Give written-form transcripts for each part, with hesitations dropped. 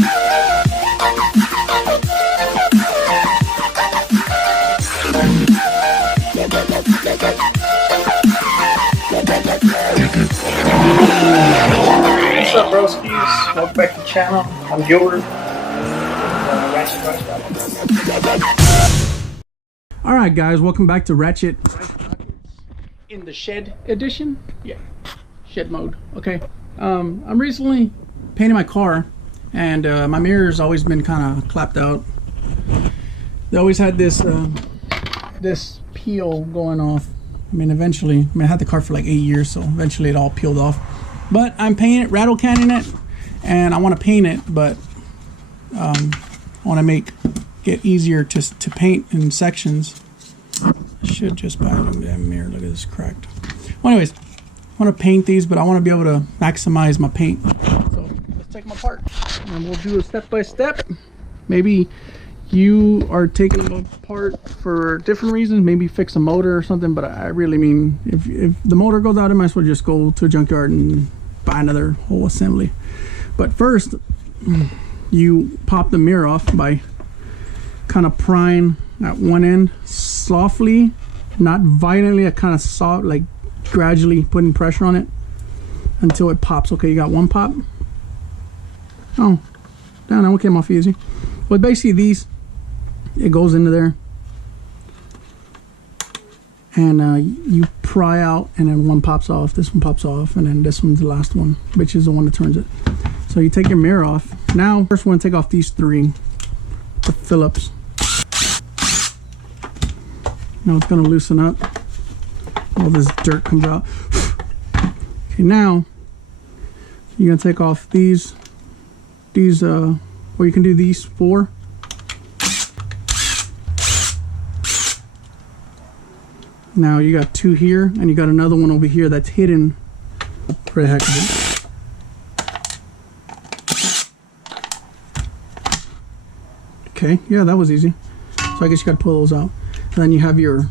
What's up, broskies? Welcome back to the channel. I'm Gilbert. Alright guys, welcome back to Ratchet in the Shed edition. Yeah, Shed mode. Okay. I'm recently painting my car, and my mirror's always been kind of clapped out. They always had this this peel going off. I mean, eventually, I had the car for like 8 years, so eventually it all peeled off. But I'm painting it, rattle canning it, and I want to paint it, but I want to make it easier to paint in sections. I should just buy a damn mirror. Look at this cracked. Well, anyways, I want to paint these, but I want to be able to maximize my paint. So let's take them apart, and we'll do a step-by-step. Maybe you are taking them apart for different reasons, maybe fix a motor or something, but I really mean, if the motor goes out, I might as well just go to a junkyard and buy another whole assembly. But first, you pop the mirror off by kind of prying at one end softly, not violently, I kind of soft, like gradually putting pressure on it until it pops. Okay, you got one pop. Oh, damn, that one came off easy. But basically these, it goes into there, and you pry out, and then one pops off, this one pops off, and then this one's the last one, which is the one that turns it. So you take your mirror off. Now, first one, take off these three, the Phillips. Now it's gonna loosen up. All this dirt comes out. Okay, now you're gonna take off these, or you can do these four. Now you got two here, and you got another one over here that's hidden. For the heck of it. Okay, yeah, that was easy. So I guess you gotta pull those out. And then you have your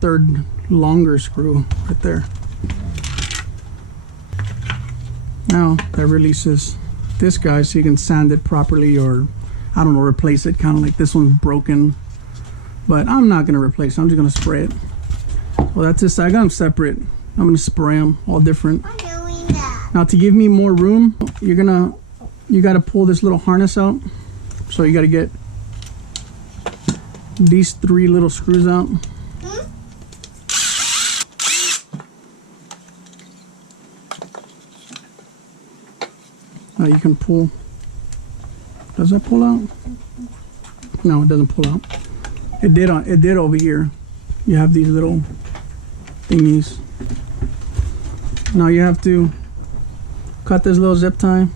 third longer screw right there. Now that releases this guy, so you can sand it properly, or I don't know, replace it. Kind of like this one's broken, but I'm not going to replace it. I'm just going to spray it. Well, that's this. I got them separate. I'm going to spray them all different. Now to give me more room, you got to pull this little harness out. So you got to get these three little screws out. Now you can pull. Does that pull out? No, it doesn't pull out. It did over here. You have these little thingies. Now you have to cut this little zip tie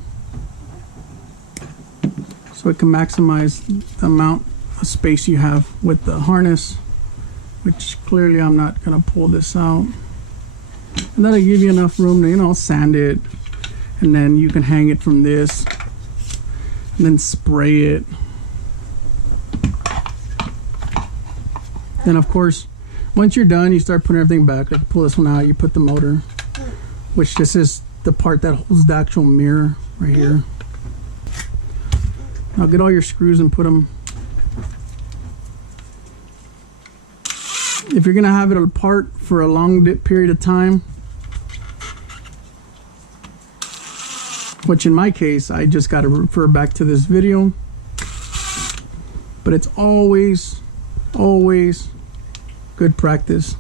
so it can maximize the amount of space you have with the harness, which clearly I'm not gonna pull this out. And that'll give you enough room to, you know, sand it, and then you can hang it from this and then spray it. Then of course, once you're done, you start putting everything back. Like pull this one out, you put the motor, which this is the part that holds the actual mirror right here. Now get all your screws and put them. If you're gonna have it apart for a long period of time, which in my case, I just got to refer back to this video, but it's always good practice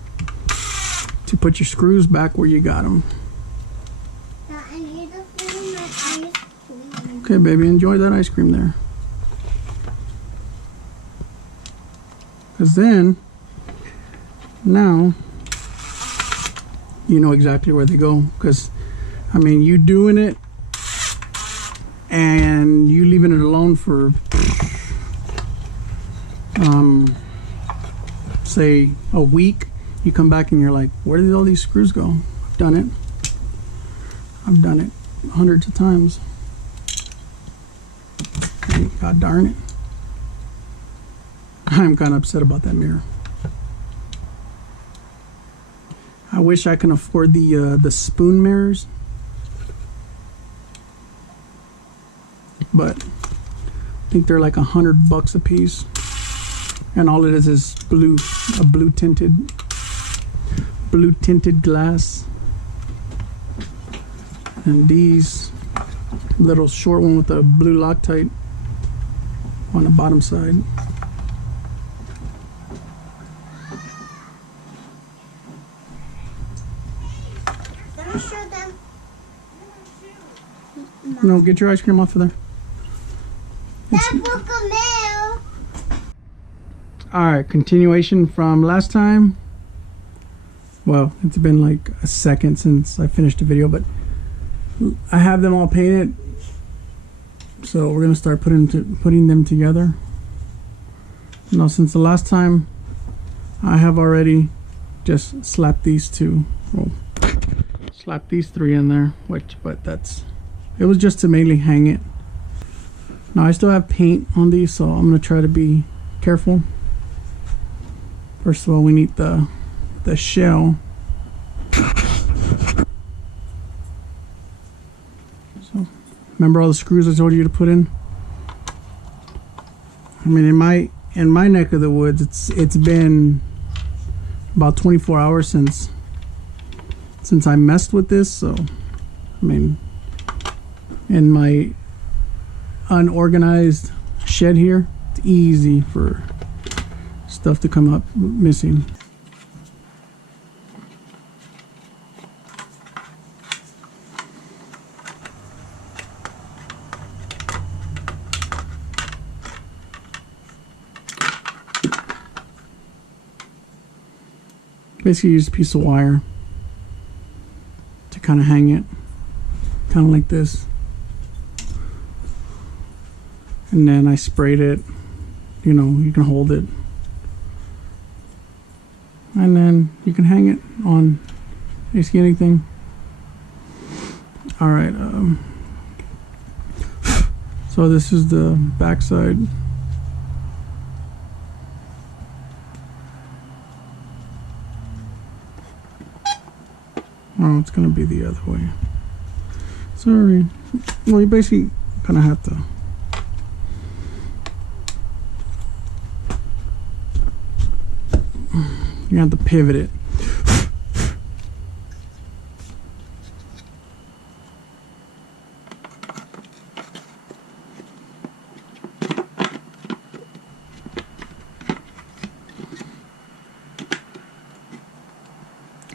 to put your screws back where you got them. Okay, baby, enjoy that ice cream there. Because then, now, you know exactly where they go. Because, I mean, you doing it and you leaving it alone for say a week, you come back and you're like, where did all these screws go? I've done it hundreds of times. God darn it, I'm kind of upset about that mirror. I wish I can afford the spoon mirrors, but I think they're like $100 a piece, and all it is blue, a blue tinted glass. And these little short one with the blue Loctite on the bottom side. Let me show them. No, get your ice cream off of there. That book of mail. Alright, continuation from last time. Well, it's been like a second since I finished the video, but I have them all painted. So we're gonna start putting them together. Now, since the last time, I have already just slapped these two. Well, slapped these three in there, but it was just to mainly hang it. Now I still have paint on these, so I'm gonna try to be careful. First of all, we need the shell. So, remember all the screws I told you to put in? I mean, in my neck of the woods, it's been about 24 hours since I messed with this. So, I mean, in my unorganized shed here, it's easy for stuff to come up missing. Basically use a piece of wire to kind of hang it, kind of like this. And then I sprayed it, you know, you can hold it. And then you can hang it on basically anything. Alright, so this is the back side. Oh, it's gonna be the other way. Sorry. Well, you basically kind of have to. You have to pivot it.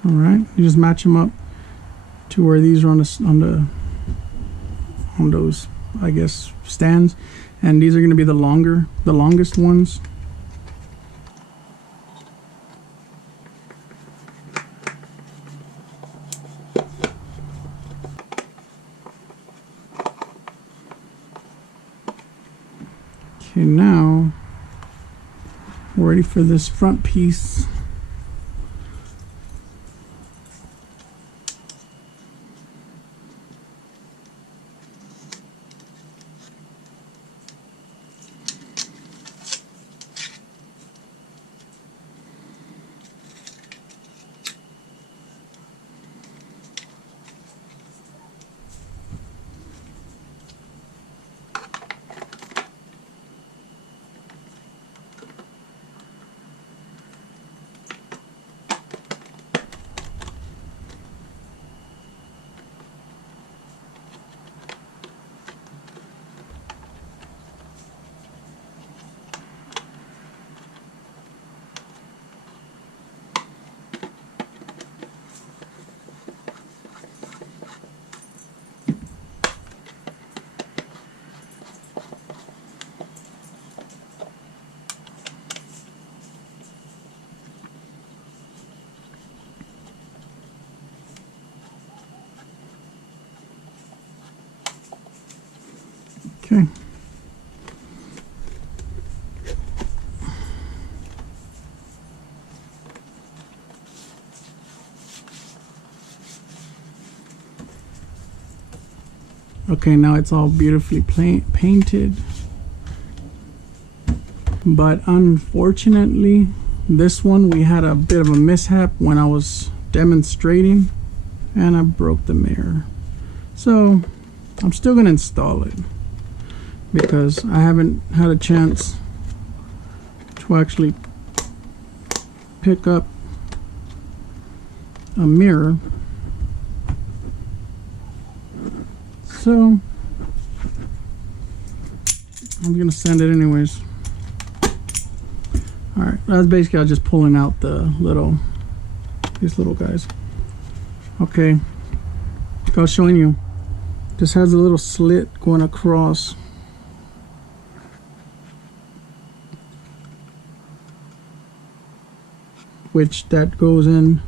All right, you just match them up to where these are on those, I guess, stands, and these are going to be the longest ones. Okay, now we're ready for this front piece. Okay. Okay, now it's all beautifully painted. But unfortunately, this one we had a bit of a mishap when I was demonstrating and I broke the mirror. So I'm still gonna install it. because I haven't had a chance to actually pick up a mirror. So I'm gonna send it anyways. Alright, that's basically I was just pulling out these little guys. Okay, like I was showing you, this has a little slit going across. Which that goes in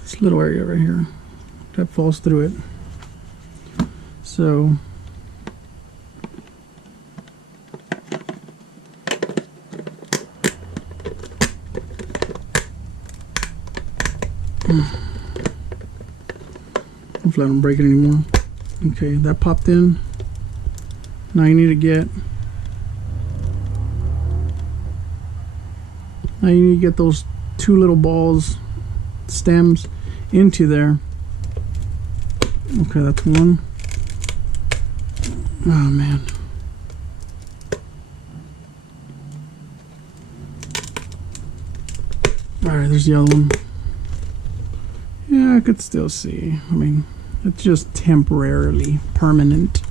this little area right here that falls through it. So hopefully I don't break it anymore. Okay, that popped in. Now you need to get those two little balls, stems, into there. Okay, that's one. Oh man. Alright, there's the other one. Yeah, I could still see. I mean, it's just temporarily permanent.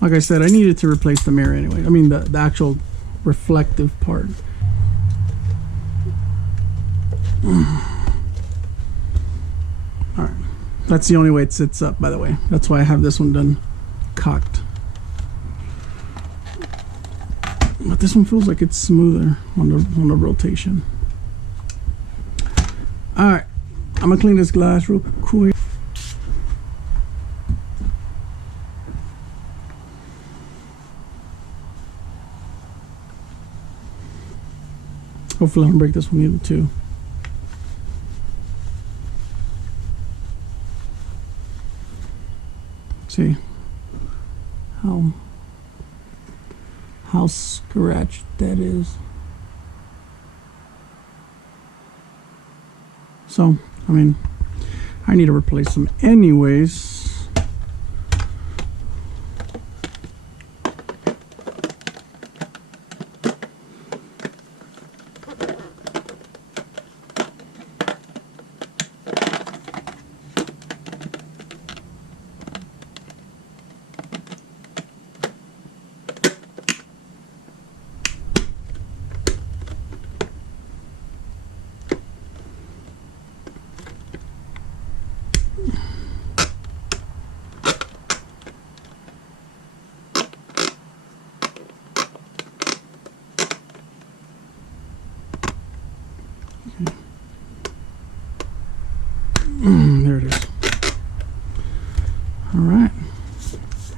Like I said, I needed to replace the mirror anyway. I mean, the actual reflective part. Alright. That's the only way it sits up, by the way. That's why I have this one done cocked. But this one feels like it's smoother on the rotation. Alright. I'm gonna clean this glass real quick. Hopefully I don't break this one either too. See how scratched that is. So I mean, I need to replace them anyways. There it is. All right,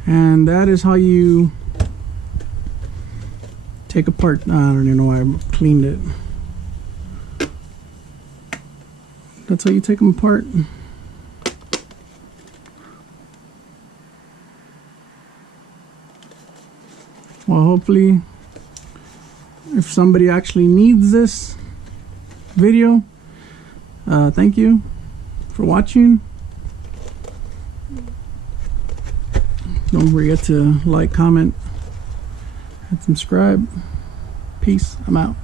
and that is how you take apart. I don't even know why I cleaned it. That's how you take them apart. Well, hopefully, if somebody actually needs this video, thank you for watching. Don't forget to like, comment, and subscribe. Peace. I'm out.